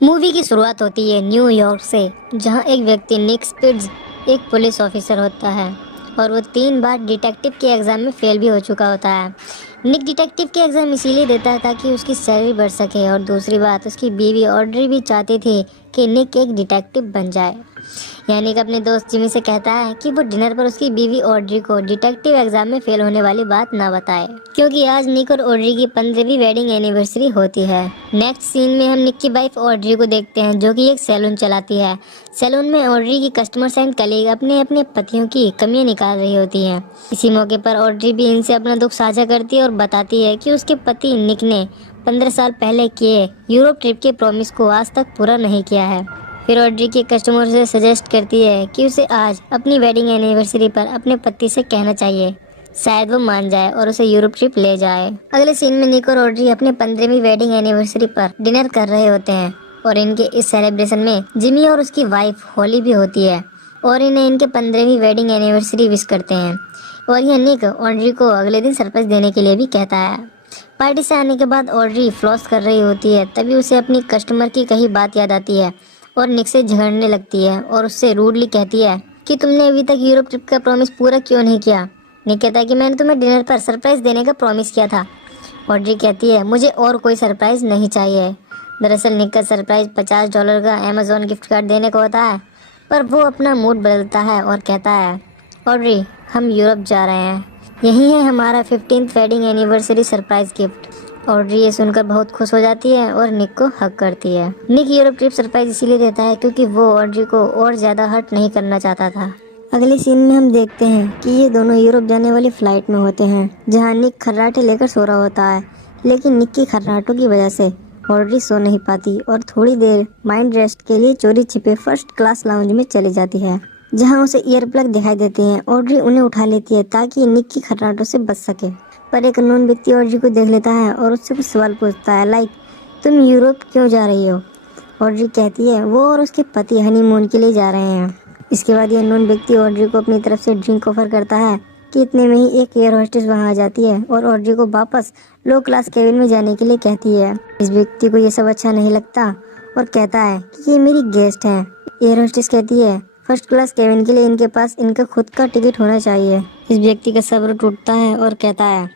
Movie की शुरुआत होती है न्यूयॉर्क से, जहां एक व्यक्ति निक स्पिट्ज एक पुलिस ऑफिसर होता है और वो 3 बार डिटेक्टिव के एग्ज़ाम में फेल भी हो चुका होता है। निक डिटेक्टिव के एग्ज़ाम इसीलिए देता है ताकि उसकी सैलरी बढ़ सके, और दूसरी बात उसकी बीवी ऑड्री भी चाहती थी कि निक एक डिटेक्टिव बन जाए। यानी कि अपने दोस्त जिमी से कहता है कि वो डिनर पर उसकी बीवी ऑड्री को डिटेक्टिव एग्जाम में फेल होने वाली बात ना बताए, क्योंकि आज निक और ऑड्री की 15वीं वेडिंग एनिवर्सरी होती है। नेक्स्ट सीन में हम निक की वाइफ ऑड्री को देखते हैं, जो कि एक सैलून चलाती है। सैलून में ऑड्री की कस्टमर्स एंड कलीग अपने अपने पतियों की कमियां निकाल रही होती हैं। इसी मौके पर ऑड्री भी इनसे अपना दुख साझा करती है और बताती है कि उसके पति निक ने 15 साल पहले किए यूरोप ट्रिप के प्रॉमिस को आज तक पूरा नहीं किया है। फिर ऑड्री के कस्टमर से सजेस्ट करती है कि उसे आज अपनी वेडिंग एनिवर्सरी पर अपने पति से कहना चाहिए, शायद वो मान जाए और उसे यूरोप ट्रिप ले जाए। अगले सीन में निक और ऑड्री अपने 15वीं वेडिंग एनिवर्सरी पर डिनर कर रहे होते हैं और इनके इस सेलिब्रेशन में जिमी और उसकी वाइफ हॉली भी होती है और इन्हें इनके 15वीं वेडिंग एनिवर्सरी विश करते हैं। और यह निक ऑड्री को अगले दिन सरप्राइज देने के लिए भी कहता है। पार्टी से आने के बाद ऑड्री फ्लॉस कर रही होती है, तभी उसे अपनी कस्टमर की कही बात याद आती है और निक से झगड़ने लगती है और उससे रूडली कहती है कि तुमने अभी तक यूरोप ट्रिप का प्रॉमिस पूरा क्यों नहीं किया। निक कहता है कि मैंने तुम्हें डिनर पर सरप्राइज देने का प्रॉमिस किया था। ऑड्री कहती है मुझे और कोई सरप्राइज नहीं चाहिए। दरअसल निक का सरप्राइज $50 का अमेज़न गिफ्ट कार्ड देने को होता है, पर वो अपना मूड बदलता है और कहता है ऑड्री, हम यूरोप जा रहे हैं, यही है हमारा 15th wedding anniversary surprise gift. Audrey ये सुनकर बहुत खुश हो जाती है और निक को हक करती है। निक यूरोप ट्रिप सरप्राइज इसीलिए देता है क्योंकि वो ऑड्री को और ज्यादा हर्ट नहीं करना चाहता था। अगले सीन में हम देखते हैं कि ये दोनों यूरोप जाने वाली फ्लाइट में होते हैं, जहां निक खर्राटे लेकर सो रहा होता है। लेकिन निक की खर्राटों की वजह से ऑड्री सो नहीं पाती और थोड़ी देर माइंड रेस्ट के लिए चोरी छिपे फर्स्ट क्लास लाउंज में चली जाती है, जहां उसे ईयर प्लग दिखाई देते हैं। ऑड्री उन्हें उठा लेती है ताकि निक की खर्राटों से बच सके, पर एक अननोन व्यक्ति ऑड्री को देख लेता है और उससे कुछ सवाल पूछता है, लाइक तुम यूरोप क्यों जा रही हो। ऑड्री कहती है वो और उसके पति हनीमून के लिए जा रहे हैं। इसके बाद ये अननोन व्यक्ति ऑड्री को अपनी तरफ से ड्रिंक ऑफर करता है कि इतने में ही एक एयर होस्टेस वहां आ जाती है और ऑड्री को वापस लो क्लास केबिन में जाने के लिए कहती है। इस व्यक्ति को ये सब अच्छा नहीं लगता और कहता है कि ये मेरी गेस्ट है। एयर होस्टेस कहती है फर्स्ट क्लास केबिन के लिए इनके पास इनका खुद का टिकट होना चाहिए। इस व्यक्ति का सब्र टूटता है और कहता है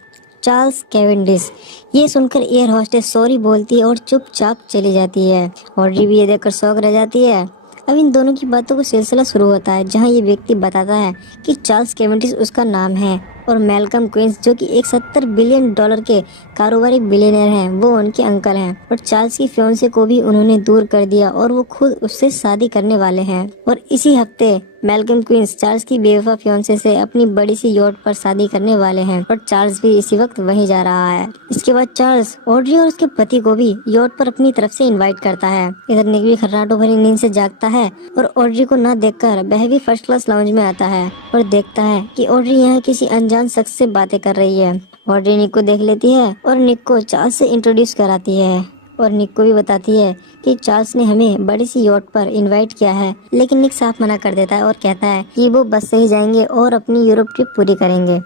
चार्ल्स कैवेंडिश। ये सुनकर एयर होस्टेस सॉरी बोलती है और चुपचाप चली जाती है। ऑड्री भी ये देखकर शॉक रह जाती है। अब इन दोनों की बातों का सिलसिला शुरू होता है, जहां ये व्यक्ति बताता है कि चार्ल्स कैवेंडिश उसका नाम है और मैल्कम क्विंस, जो कि एक $70 बिलियन के कारोबारी बिलियनर हैं, वो उनके अंकल हैं। और चार्ल्स की फियांसे को भी उन्होंने दूर कर दिया और वो खुद उससे शादी करने वाले हैं। और इसी हफ्ते मैल्कम क्विंस चार्ल्स की बेवफा फियांसे से अपनी बड़ी सी यॉट पर शादी करने वाले हैं और चार्ल्स भी इसी वक्त वहीं जा रहा है। इसके बाद चार्ल्स ऑड्री और उसके पति को भी यॉट पर अपनी तरफ से इनवाइट करता है। इधर निक भी खर्राटों भरी नींद से जागता है और ऑड्री को न देखकर वह भी फर्स्ट क्लास लाउंज में आता है और देखता है कि ऑड्री यहाँ किसी अनजान शख्स से बातें कर रही है। ऑड्री निक को देख लेती है और निक को चार्ल्स से इंट्रोड्यूस कराती है और निक को भी बताती है कि चार्ल्स ने हमें बड़ी सी यॉट पर इनवाइट किया है। लेकिन निक साफ मना कर देता है और कहता है कि वो बस से ही जाएंगे और अपनी यूरोप ट्रिप पूरी करेंगे।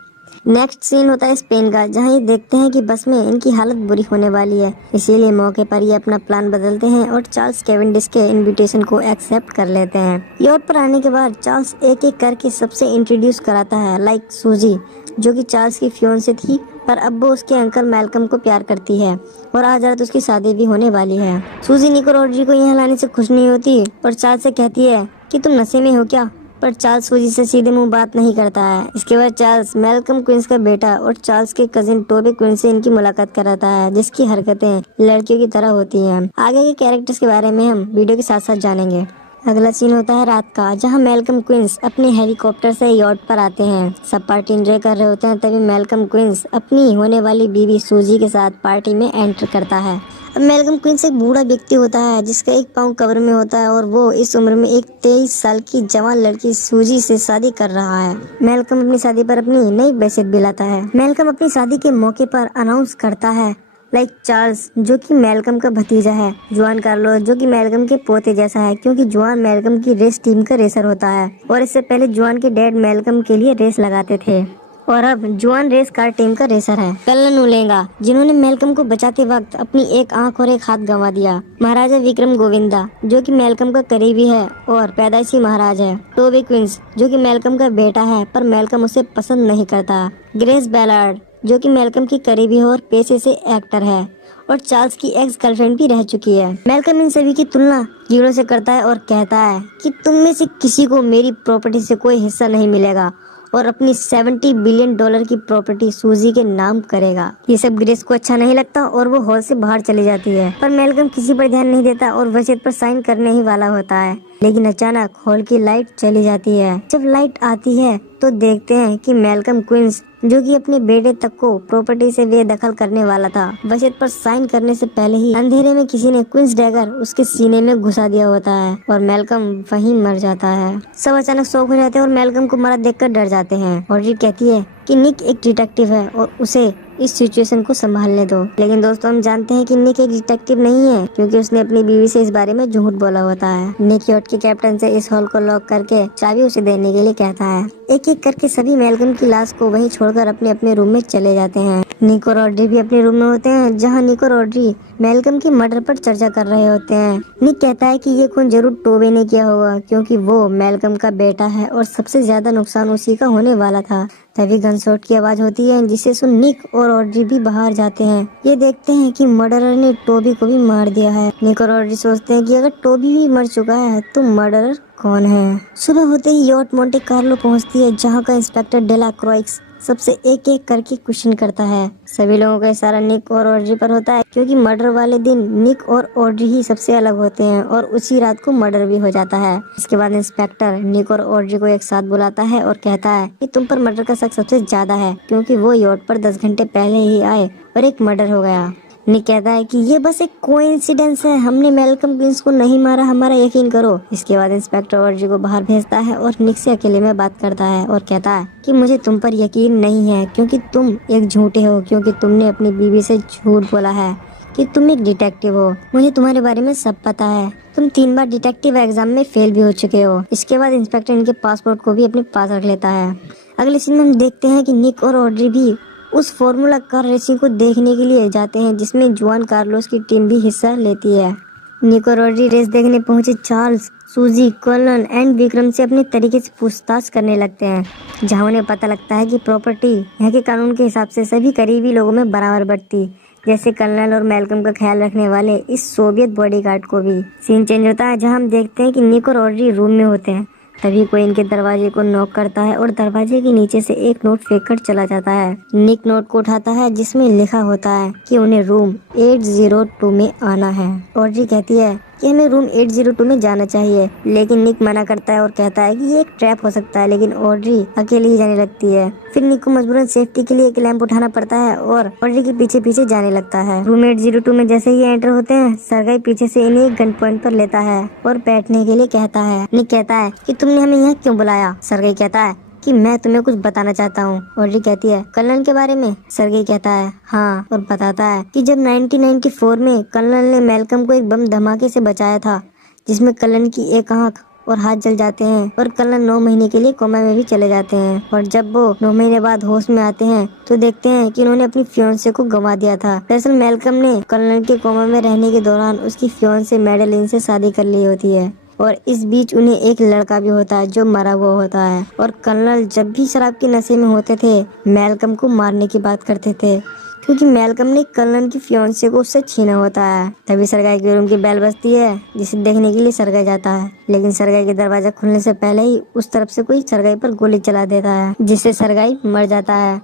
नेक्स्ट सीन होता है स्पेन का, जहां ये देखते हैं कि बस में इनकी हालत बुरी होने वाली है। इसीलिए मौके पर ये अपना प्लान बदलते हैं और चार्ल्स कैवेंडिश के इनविटेशन को एक्सेप्ट कर लेते हैं। यॉट पर आने के बाद चार्ल्स एक एक करके सबसे इंट्रोड्यूस कराता है, लाइक सूजी, जो कि चार्ल्स की फियांसे थी, पर अब वो उसके अंकल मैल्कम को प्यार करती है और आज रात उसकी शादी भी होने वाली है। सूजी निक और ऑड्री को यहाँ लाने से खुश नहीं होती और चार्ल्स से कहती है कि तुम नशे में हो क्या, पर चार्ल्स सूजी से सीधे मुंह बात नहीं करता है। इसके बाद चार्ल्स मैल्कम क्विंस का बेटा और चार्ल्स के कजिन टोबी क्विंस से इनकी मुलाकात कराता है, जिसकी हरकतें लड़कियों की तरह होती हैं। आगे के कैरेक्टर्स के बारे में हम वीडियो के साथ साथ जानेंगे। अगला सीन होता है रात का, जहां मैल्कम क्विंस अपने हेलीकॉप्टर से यॉट पर आते हैं। सब पार्टी एंजॉय कर रहे होते हैं, तभी मैल्कम क्विंस अपनी होने वाली बीवी सूजी के साथ पार्टी में एंटर करता है। अब मैल्कम क्विंस एक बूढ़ा व्यक्ति होता है जिसका एक पाँव कब्र में होता है और वो इस उम्र में एक 23 साल की जवान लड़की सूजी से शादी कर रहा है। मैल्कम अपनी शादी पर अपनी नई बेशत भी लाता है। मैल्कम अपनी शादी के मौके पर अनाउंस करता है, लाइक चार्ल्स, जो कि मैल्कम का भतीजा है, जुआन कार्लोस, जो कि मैल्कम के पोते जैसा है, क्योंकि जुआन मैल्कम की रेस टीम का रेसर होता है और इससे पहले जुआन के डैड मैल्कम के लिए रेस लगाते थे। और अब जुआन रेस कार टीम का रेसर है कल्लन उलेंगा, जिन्होंने मेलकम को बचाते वक्त अपनी एक आंख और एक हाथ गंवा दिया। महाराजा विक्रम गोविंदा, जो कि मेलकम का करीबी है और पैदाइशी महाराज है। टोबी क्विंस, जो कि मेलकम का बेटा है पर मेलकम उसे पसंद नहीं करता। ग्रेस बैलार्ड, जो कि मेलकम की करीबी है और पेशे से एक्टर है और चार्ल्स की एक्स गर्लफ्रेंड भी रह चुकी है। मेलकम इन सभी की तुलना कीड़ों से करता है और कहता है कि तुम में से किसी को मेरी प्रॉपर्टी से कोई हिस्सा नहीं मिलेगा और अपनी $70 बिलियन की प्रॉपर्टी सूजी के नाम करेगा। ये सब ग्रेस को अच्छा नहीं लगता और वो हॉल से बाहर चली जाती है, पर मेलकम किसी पर ध्यान नहीं देता और वसीयत पर साइन करने ही वाला होता है। लेकिन अचानक हॉल की लाइट चली जाती है। जब लाइट आती है तो देखते हैं कि मेलकम क्विंस, जो कि अपने बेटे तक को प्रॉपर्टी से बेदखल करने वाला था, वसीयत पर साइन करने से पहले ही अंधेरे में किसी ने क्विंस डैगर उसके सीने में घुसा दिया होता है और मेलकम वहीं मर जाता है। सब अचानक शॉक हो जाते हैं और मेलकम को मरा देखकर डर जाते हैं। ऑड्री कहती है कि निक एक डिटेक्टिव है और उसे इस सिचुएशन को संभालने दो। लेकिन दोस्तों, हम जानते हैं कि निक एक डिटेक्टिव नहीं है, क्योंकि उसने अपनी बीवी से इस बारे में झूठ बोला होता है। निक यॉट के कैप्टन से इस हॉल को लॉक करके चाबी उसे देने के लिए कहता है। एक एक करके सभी मेलकम की लाश को वहीं छोड़कर अपने अपने रूम में चले जाते हैं। निक और ऑड्री भी अपने रूम में होते हैं, जहाँ निक और ऑड्री मेलकम की मर्डर पर चर्चा कर रहे होते हैं। निक कहता है कि ये खून जरूर टोबे ने किया होगा, क्योंकि वो मेलकम का बेटा है और सबसे ज्यादा नुकसान उसी का होने वाला था। तभी गनशॉट की आवाज होती है, जिसे सुन निक और ऑड्री भी बाहर जाते हैं। ये देखते हैं कि मर्डरर ने टोबी को भी मार दिया है। निक और ऑड्री सोचते हैं कि अगर टोबी भी मर चुका है तो मर्डरर कौन है। सुबह होते ही यॉट मोंटे कार्लो पहुंचती है, जहां का इंस्पेक्टर डेला क्रॉइक्स सबसे एक एक करके क्वेश्चन करता है। सभी लोगों का इशारा निक और ऑड्री पर होता है, क्योंकि मर्डर वाले दिन निक और ऑड्री ही सबसे अलग होते हैं और उसी रात को मर्डर भी हो जाता है। इसके बाद इंस्पेक्टर निक और ऑड्री को एक साथ बुलाता है और कहता है कि तुम पर मर्डर का शक सबसे ज्यादा है, क्योंकि वो यॉट पर 10 घंटे पहले ही आए और एक मर्डर हो गया। निक कहता है कि ये बस एक कोइंसिडेंस है, हमने मेलकम क्विंस को नहीं मारा, हमारा यकीन करो। इसके बाद इंस्पेक्टर ऑड्री को बाहर भेजता है और निक से अकेले में बात करता है और कहता है कि मुझे तुम पर यकीन नहीं है, क्योंकि तुम एक झूठे हो, क्योंकि तुमने अपनी बीवी से झूठ बोला है कि तुम एक डिटेक्टिव हो। मुझे तुम्हारे बारे में सब पता है, तुम 3 बार डिटेक्टिव एग्जाम में फेल भी हो चुके हो। इसके बाद इंस्पेक्टर इनके पासपोर्ट को भी अपने पास रख लेता है। अगले सीन में हम देखते हैं कि निक और ऑड्री भी उस फॉर्मूला कार रेसिंग को देखने के लिए जाते हैं, जिसमें जुआन कार्लोस की टीम भी हिस्सा लेती है। निक और ऑड्री रेस देखने पहुंचे चार्ल्स, सूजी, कॉलन एंड विक्रम से अपने तरीके से पूछताछ करने लगते हैं, जहां उन्हें पता लगता है कि प्रॉपर्टी यहाँ के कानून के हिसाब से सभी करीबी लोगों में बराबर बढ़ती, जैसे कर्नल और मेलकम का ख्याल रखने वाले इस सोवियत बॉडीगार्ड को भी। सीन चेंज होता है, जहाँ हम देखते हैं कि निक और ऑड्री रूम में होते हैं। तभी कोई इनके दरवाजे को नॉक करता है और दरवाजे के नीचे से एक नोट फेंक कर चला जाता है। निक नोट को उठाता है, जिसमें लिखा होता है कि उन्हें रूम 802 में आना है। ऑड्री कहती है कि हमें रूम 802 में जाना चाहिए, लेकिन निक मना करता है और कहता है कि ये एक ट्रैप हो सकता है, लेकिन ऑड्री अकेली ही जाने लगती है। फिर निक को मजबूरन सेफ्टी के लिए एक लैंप उठाना पड़ता है और ऑड्री के पीछे पीछे जाने लगता है। रूम 802 में जैसे ही एंटर होते हैं, सरगाई पीछे से इन्हें गन पॉइंट पर लेता है और बैठने के लिए कहता है। निक कहता है कि तुमने हमें यहाँ क्यों बुलाया। सरगाई कहता है कि मैं तुम्हें कुछ बताना चाहता हूँ। ऑड्री कहती है कर्नल के बारे में। सरगाई कहता है हाँ, और बताता है कि जब 1994 में कर्नल ने मेलकम को एक बम धमाके से बचाया था, जिसमें कर्नल की एक आंख और हाथ जल जाते हैं और कर्नल 9 महीने के लिए कोमा में भी चले जाते हैं। और जब वो 9 महीने बाद होश में आते हैं तो देखते हैं कि उन्होंने अपनी फियोंसे को गंवा दिया था। दरअसल मेलकम ने कर्नल के कोमा में रहने के दौरान उसकी फियोंसे मैडेलिन से शादी कर ली होती है और इस बीच उन्हें एक लड़का भी होता है जो मरा हुआ होता है। और कर्नल जब भी शराब के नशे में होते थे, मेलकम को मारने की बात करते थे, क्योंकि मेलकम ने कर्नल की फियोंसे को उससे छीना होता है। तभी सरगाई के रूम की बेल बजती है, जिसे देखने के लिए सरगाई जाता है, लेकिन सरगाई के दरवाजा खुलने से पहले ही उस तरफ से कोई सरगाई पर गोली चला देता है, जिससे सरगाई मर जाता है।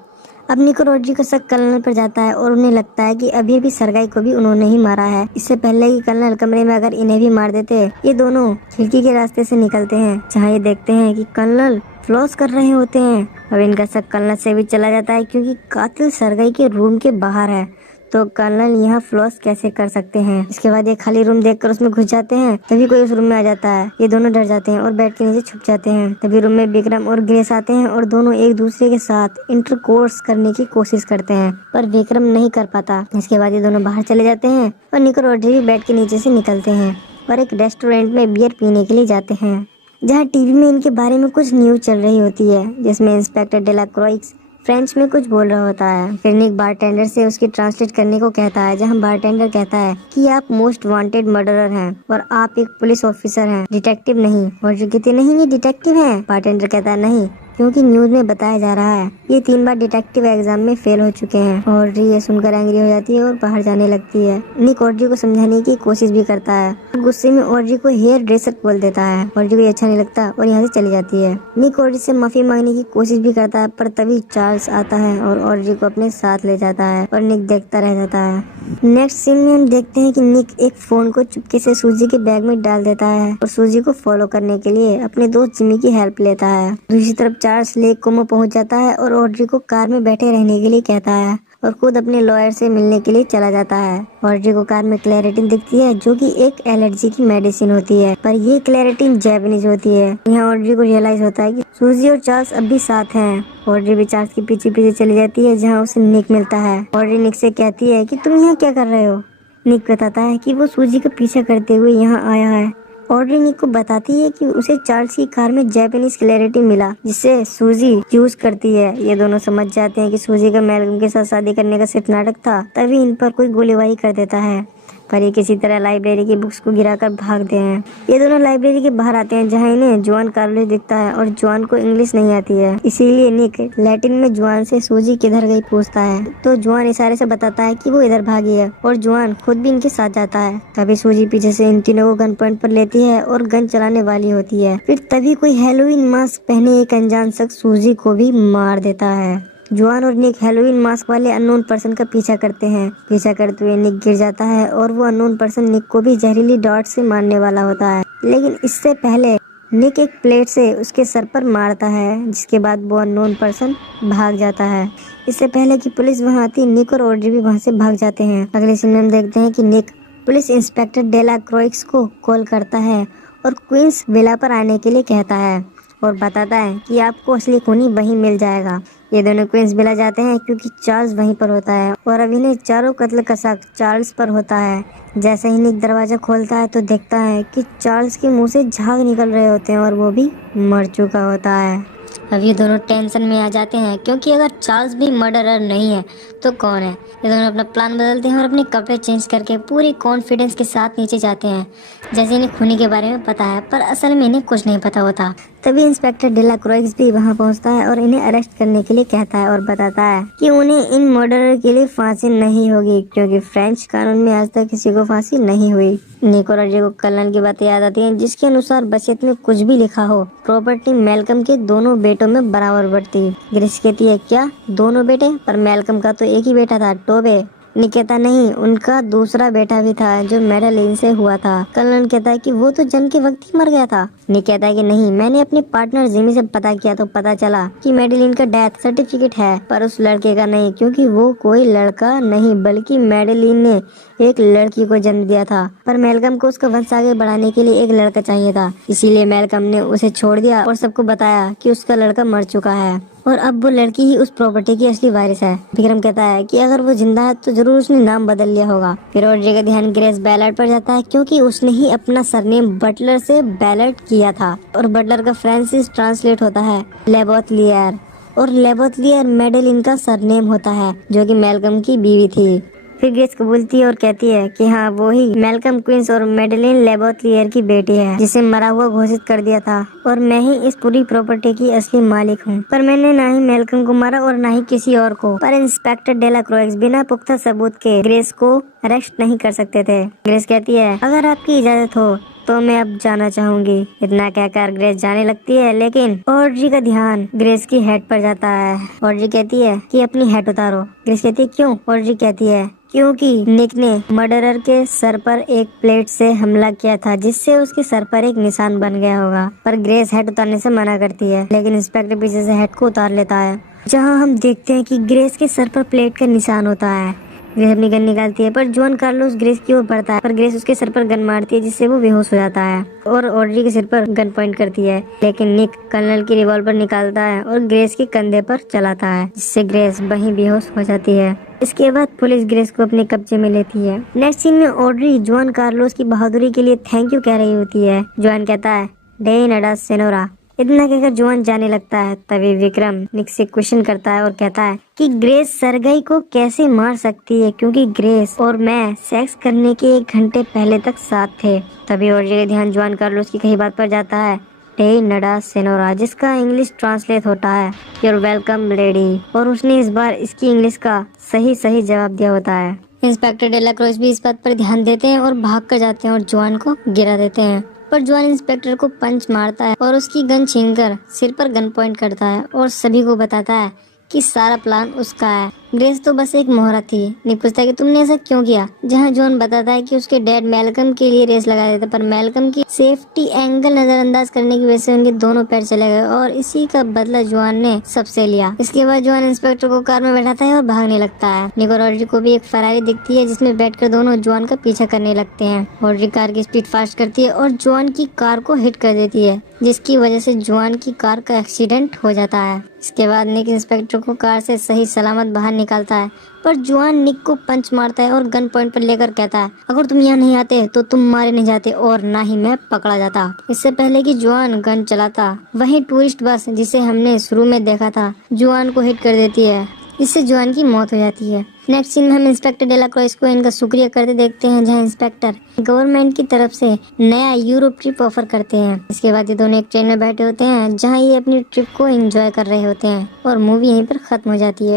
अब निक और ऑड्री का शक कर्नल पर जाता है और उन्हें लगता है कि अभी भी सरगाई को भी उन्होंने ही मारा है। इससे पहले कि कर्नल कमरे में अगर इन्हें भी मार देते, ये दोनों खिड़की के रास्ते से निकलते हैं, जहाँ ये देखते हैं कि कर्नल फ्लॉस कर रहे होते हैं। अब इनका शक कर्नल से भी चला जाता है, क्योंकि कातिल सरगाई के रूम के बाहर है, तो कर्नल यहाँ फ्लॉस कैसे कर सकते हैं। इसके बाद ये खाली रूम देखकर उसमें घुस जाते हैं। तभी कोई उस रूम में आ जाता है। ये दोनों डर जाते हैं और बेड के नीचे छुप जाते हैं। तभी रूम में विक्रम और ग्रेस आते हैं और दोनों एक दूसरे के साथ इंटरकोर्स करने की कोशिश करते हैं, पर विक्रम नहीं कर पाता। इसके बाद ये दोनों बाहर चले जाते हैं और निक और ऑड्री भी बेड के नीचे से निकलते हैं और एक रेस्टोरेंट में बियर पीने के लिए जाते हैं, जहाँ टीवी में इनके बारे में कुछ न्यूज चल रही होती है, जिसमें इंस्पेक्टर डेला क्रॉइक्स फ्रेंच में कुछ बोल रहा होता है। फिर निक बारटेंडर से उसकी ट्रांसलेट करने को कहता है, जहाँ बारटेंडर कहता है कि आप मोस्ट वांटेड मर्डरर हैं और आप एक पुलिस ऑफिसर हैं, डिटेक्टिव नहीं। और जो कहती है नहीं ये डिटेक्टिव है। बारटेंडर कहता है नहीं, क्योंकि न्यूज में बताया जा रहा है ये 3 बार डिटेक्टिव एग्जाम में फेल हो चुके हैं। ऑड्री ये सुनकर एंग्री हो जाती है और बाहर जाने लगती है। निक ऑड्री को समझाने की कोशिश भी करता है। गुस्से में ऑड्री को हेयर ड्रेसर बोल देता है। ऑड्री को ये अच्छा नहीं लगता और यहाँ से चली जाती है। निक ऑड्री से माफी मांगने की कोशिश भी करता है, पर तभी चार्ल्स आता है और ऑड्री को अपने साथ ले जाता है और निक देखता रह जाता है। नेक्स्ट सीन में हम देखते हैं कि निक एक फोन को चुपके से सूजी के बैग में डाल देता है और सूजी को फॉलो करने के लिए अपने दोस्त जिमी की हेल्प लेता है। दूसरी तरफ चार्ल्स लेक कोमा पहुंच जाता है और ऑड्री को कार में बैठे रहने के लिए कहता है और खुद अपने लॉयर से मिलने के लिए चला जाता है। ऑड्री को कार में क्लैरिटिन दिखती है, जो कि एक एलर्जी की मेडिसिन होती है, पर ये क्लैरिटिन जैपनीज होती है। यहाँ ऑड्री को रियलाइज होता है कि सूजी और चार्ल्स अब भी साथ हैं। ऑड्री भी चार्ल्स के पीछे पीछे चली जाती है, जहाँ उसे निक मिलता है। ऑड्री निक से कहती है कि तुम यहाँ क्या कर रहे हो। निक बताता है कि वो सूजी का पीछा करते हुए यहाँ आया है। ऑड्री निक को बताती है कि उसे चार्ल्स की कार में जैपनीज क्लैरिटी मिला, जिससे सूजी यूज करती है। ये दोनों समझ जाते हैं कि सूजी का मैल्कम के साथ शादी करने का सिर्फ नाटक था। तभी इन पर कोई गोलीबारी कर देता है, पर ये किसी तरह लाइब्रेरी की बुक्स को गिराकर भागते हैं। ये दोनों लाइब्रेरी के बाहर आते हैं, जहाँ इन्हें जुआन कार्लोस दिखता है और जुआन को इंग्लिश नहीं आती है, इसीलिए निक लैटिन में जुआन से सूजी किधर गई पूछता है, तो जुआन इशारे से बताता है कि वो इधर भागी है और जुआन खुद भी इनके साथ जाता है। तभी सूजी पीछे से इन तीनों को गन पॉइंट पर लेती है और गन चलाने वाली होती है। फिर तभी कोई हैलोवीन मास्क पहने एक अनजान शख्स सूजी को भी मार देता है। जुआन और निक हैलोवीन मास्क वाले अननोन पर्सन का पीछा करते हैं। पीछा करते हुए निक गिर जाता है और वो अननोन पर्सन निक को भी जहरीली डॉट से मारने वाला होता है, लेकिन इससे पहले निक एक प्लेट से उसके सर पर मारता है, जिसके बाद वो अननोन पर्सन भाग जाता है। इससे पहले कि पुलिस वहाँ आती, निक और ऑड्री भी वहाँ से भाग जाते हैं। अगले सीन में हम देखते हैं कि निक पुलिस इंस्पेक्टर डेला क्रोइक्स को कॉल करता है और क्वींस विला पर आने के लिए कहता है और बताता है कि आपको असली खूनी वहीं मिल जाएगा। ये दोनों क्वींस विला जाते हैं क्योंकि चार्ल्स वहीं पर होता है और अब इन्हें चारों कत्ल का शक चार्ल्स पर होता है। जैसे ही निक दरवाजा खोलता है तो देखता है कि चार्ल्स के मुंह से झाग निकल रहे होते हैं और वो भी मर चुका होता है। अब ये दोनों टेंशन में आ जाते हैं, क्योंकि अगर चार्ल्स भी मर्डरर नहीं है तो कौन है। ये दोनों अपना प्लान बदलते हैं और अपने कपड़े चेंज करके पूरी कॉन्फिडेंस के साथ नीचे जाते हैं, जैसे इन्हें खूनी के बारे में पता है, पर असल में इन्हें कुछ नहीं पता होता। तभी इंस्पेक्टर डेला क्रोइक्स भी वहां पहुंचता है और इन्हें अरेस्ट करने के लिए कहता है और बताता है कि उन्हें इन मर्डरर के लिए फांसी नहीं होगी, क्योंकि फ्रेंच कानून में आज तक किसी को फांसी नहीं हुई। निक और ऑड्री को कर्नल की बातें याद आती हैं, जिसके अनुसार वसीयत में कुछ भी लिखा हो प्रॉपर्टी मैल्कम के दोनों बेटों में बराबर बढ़ती। ग्रेस कहती है क्या दोनों बेटे, पर मैल्कम का तो एक ही बेटा था, टोबे। निक कहता नहीं, उनका दूसरा बेटा भी था जो मैडेलिन से हुआ था। कर्नल कहता है कि वो तो जन्म के वक्त ही मर गया था। निक कहता है कि नहीं, मैंने अपने पार्टनर जिमी से पता किया तो पता चला कि मैडेलिन का डेथ सर्टिफिकेट है, पर उस लड़के का नहीं, क्योंकि वो कोई लड़का नहीं बल्कि मैडेलिन ने एक लड़की को जन्म दिया था। पर मैल्कम को उसका वंश आगे बढ़ाने के लिए एक लड़का चाहिए था, इसीलिए मैल्कम ने उसे छोड़ दिया और सबको बताया कि उसका लड़का मर चुका है और अब वो लड़की ही उस प्रॉपर्टी की असली वारिस है। विक्रम कहता है कि अगर वो जिंदा है तो जरूर उसने नाम बदल लिया होगा। फिर ऑड्री का ध्यान ग्रेस बैलर्ड पर जाता है, क्योंकि उसने ही अपना सरनेम बटलर से बैलर्ड किया था और बटलर का फ्रांसिस ट्रांसलेट होता है लेबोथलियर और लेबोथलियर मैडेलिन का सरनेम होता है, जो कि मैल्कम की बीवी थी। फिर ग्रेस कबूलती है और कहती है कि हाँ वो ही मैल्कम क्वींस और मैडेलिन लेबोथलियर की बेटी है, जिसे मरा हुआ घोषित कर दिया था और मैं ही इस पूरी प्रॉपर्टी की असली मालिक हूँ। पर मैंने ना ही मैल्कम को मारा और ना ही किसी और को। पर इंस्पेक्टर डेला क्रोइक्स बिना पुख्ता सबूत के ग्रेस को अरेस्ट नहीं कर सकते थे। ग्रेस कहती है अगर आपकी इजाजत हो तो मैं अब जाना चाहूंगी। इतना कहकर ग्रेस जाने लगती है, लेकिन ऑड्री का ध्यान ग्रेस की हेड पर जाता है। ऑड्री कहती है कि अपनी हेड उतारो। ग्रेस कहती है क्यों? ऑड्री कहती है क्योंकि निक ने मर्डरर के सर पर एक प्लेट से हमला किया था, जिससे उसके सर पर एक निशान बन गया होगा। पर ग्रेस हेड उतारने से मना करती है, लेकिन इंस्पेक्टर पीछे से हेड को उतार लेता है, जहां हम देखते हैं कि ग्रेस के सर पर प्लेट का निशान होता है। ग्रेस अपनी गन निकालती है, पर जॉन कार्लोस ग्रेस की ओर बढ़ता है, पर ग्रेस उसके सर पर गन मारती है, जिससे वो बेहोश हो जाता है और ऑड्री के सिर पर गन पॉइंट करती है। लेकिन निक कर्नल की रिवॉल्वर निकालता है और ग्रेस के कंधे पर चलाता है, जिससे ग्रेस वहीं बेहोश हो जाती है। इसके बाद पुलिस ग्रेस को अपने कब्जे में लेती है। नेक्स्ट सीन में ऑड्री जॉन कार्लोस की बहादुरी के लिए थैंक यू कह रही होती है। जॉन कहता है डे नडा सेनोरा, इतना कहकर जुआन जाने लगता है। तभी विक्रम निक से क्वेश्चन करता है और कहता है कि ग्रेस सरगई को कैसे मार सकती है, क्योंकि ग्रेस और मैं सेक्स करने के 1 घंटे पहले तक साथ थे। तभी और जगह ध्यान जुआन कार्लोस की कही बात पर जाता है, टे नडा सेनोरा, जिसका इंग्लिश ट्रांसलेट होता है योर वेलकम लेडी, और उसने इस बार इसकी इंग्लिश का सही सही जवाब दिया होता है। इंस्पेक्टर डेला क्रॉस भी इस बात पर ध्यान देते हैं और भाग कर जाते हैं और जुआन को गिरा देते हैं, पर जुआन इंस्पेक्टर को पंच मारता है और उसकी गन छीनकर सिर पर गन पॉइंट करता है और सभी को बताता है कि सारा प्लान उसका है। ग्रेस तो बस एक मोहरा थी। निक पूछता है कि तुमने ऐसा क्यों किया, जहाँ जॉन बताता है कि उसके डैड मैल्कम के लिए रेस लगा देते, पर मैल्कम की सेफ्टी एंगल नजरअंदाज करने की वजह से उनके दोनों पैर चले गए और इसी का बदला जॉन ने सबसे लिया। इसके बाद जॉन इंस्पेक्टर को कार में बैठाता है और भागने लगता है। निक और ऑड्री को भी एक फरारी दिखती है जिसमें बैठकर दोनों जॉन का पीछा करने लगते हैं। ऑड्री कार की स्पीड फास्ट करती है और जॉन की कार को हिट कर देती है, जिसकी वजह से जॉन की कार का एक्सीडेंट हो जाता है। इसके बाद निक इंस्पेक्टर को कार से सही सलामत बाहर निकालता है, पर जुआन निक को पंच मारता है और गन पॉइंट पर लेकर कहता है, अगर तुम यहाँ नहीं आते तो तुम मारे नहीं जाते और ना ही मैं पकड़ा जाता। इससे पहले कि जुआन गन चलाता, वही टूरिस्ट बस जिसे हमने शुरू में देखा था जुआन को हिट कर देती है, इससे जुआन की मौत हो जाती है। नेक्स्ट सीन में हम इंस्पेक्टर डेला क्रॉस को इनका शुक्रिया करते देखते हैं, जहां इंस्पेक्टर गवर्नमेंट की तरफ से नया यूरोप ट्रिप ऑफर करते हैं। इसके बाद ये दोनों एक ट्रेन में बैठे होते हैं, जहां ये अपनी ट्रिप को एंजॉय कर रहे होते हैं और मूवी यहीं पर खत्म हो जाती है।